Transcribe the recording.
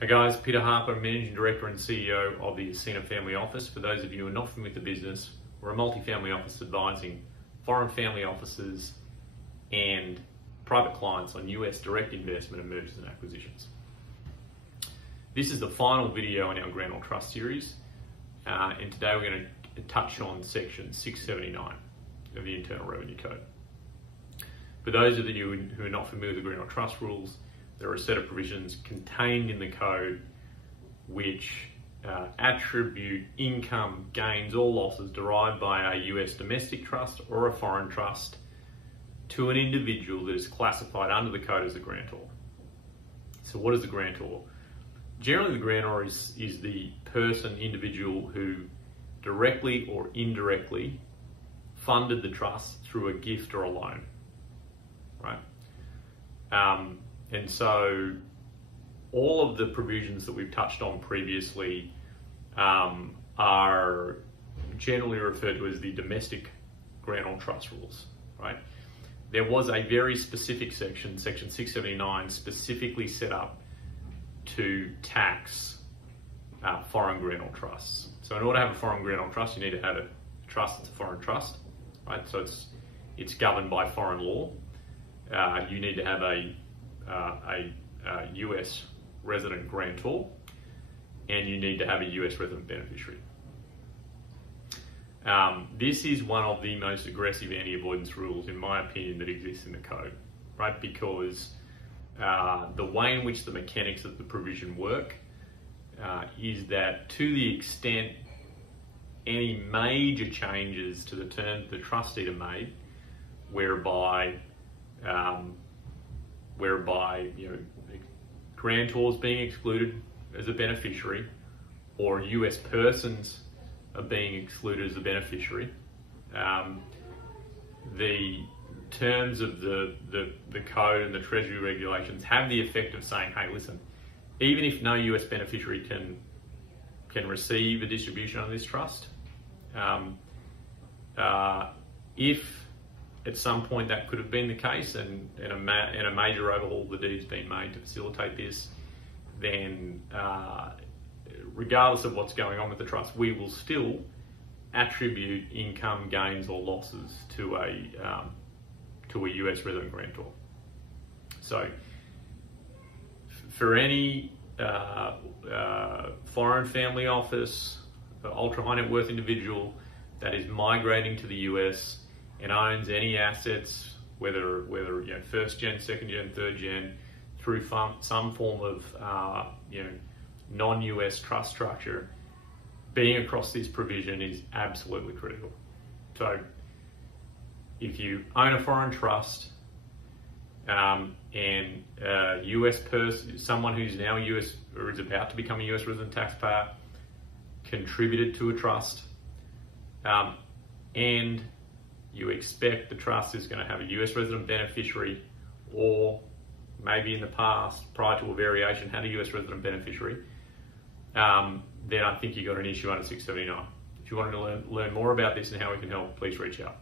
Hey guys, Peter Harper, Managing Director and CEO of the Asena Family Office. For those of you who are not familiar with the business, we're a multifamily office advising foreign family offices and private clients on US direct investment and mergers and acquisitions. This is the final video in our Grantor Trust series, and today we're going to touch on section 679 of the Internal Revenue Code. For those of you who are not familiar with the Grantor Trust rules, there are a set of provisions contained in the code which attribute income, gains or losses derived by a US domestic trust or a foreign trust to an individual that is classified under the code as a grantor. So what is the grantor? Generally the grantor is the individual who directly or indirectly funded the trust through a gift or a loan, right? And so all of the provisions that we've touched on previously are generally referred to as the domestic grantor trust rules, right? There was a very specific section, section 679, specifically set up to tax foreign grantor trusts. So in order to have a foreign grantor trust, you need to have a trust that's a foreign trust, right? So it's governed by foreign law. You need to have a US resident grantor, and you need to have a US resident beneficiary. This is one of the most aggressive anti-avoidance rules, in my opinion, that exists in the code, right? Because the way in which the mechanics of the provision work is that to the extent any major changes to the terms the trustee are made, whereby grantors being excluded as a beneficiary or US persons are being excluded as a beneficiary, the terms of the code and the Treasury regulations have the effect of saying, hey, listen, even if no US beneficiary can receive a distribution on this trust, if at some point that could have been the case and a major overhaul of the deed's been made to facilitate this, then regardless of what's going on with the trust, we will still attribute income, gains or losses to a US resident grantor. So for any foreign family office, ultra high net worth individual that is migrating to the US and owns any assets, whether first gen, second gen, third gen, through some form of non-US trust structure, being across this provision is absolutely critical. So if you own a foreign trust and US person, someone who's now US or is about to become a US resident taxpayer, contributed to a trust, and you expect the trust is going to have a US resident beneficiary, or maybe in the past, prior to a variation, had a US resident beneficiary, then I think you've got an issue under 679. If you want to learn more about this and how we can help, please reach out.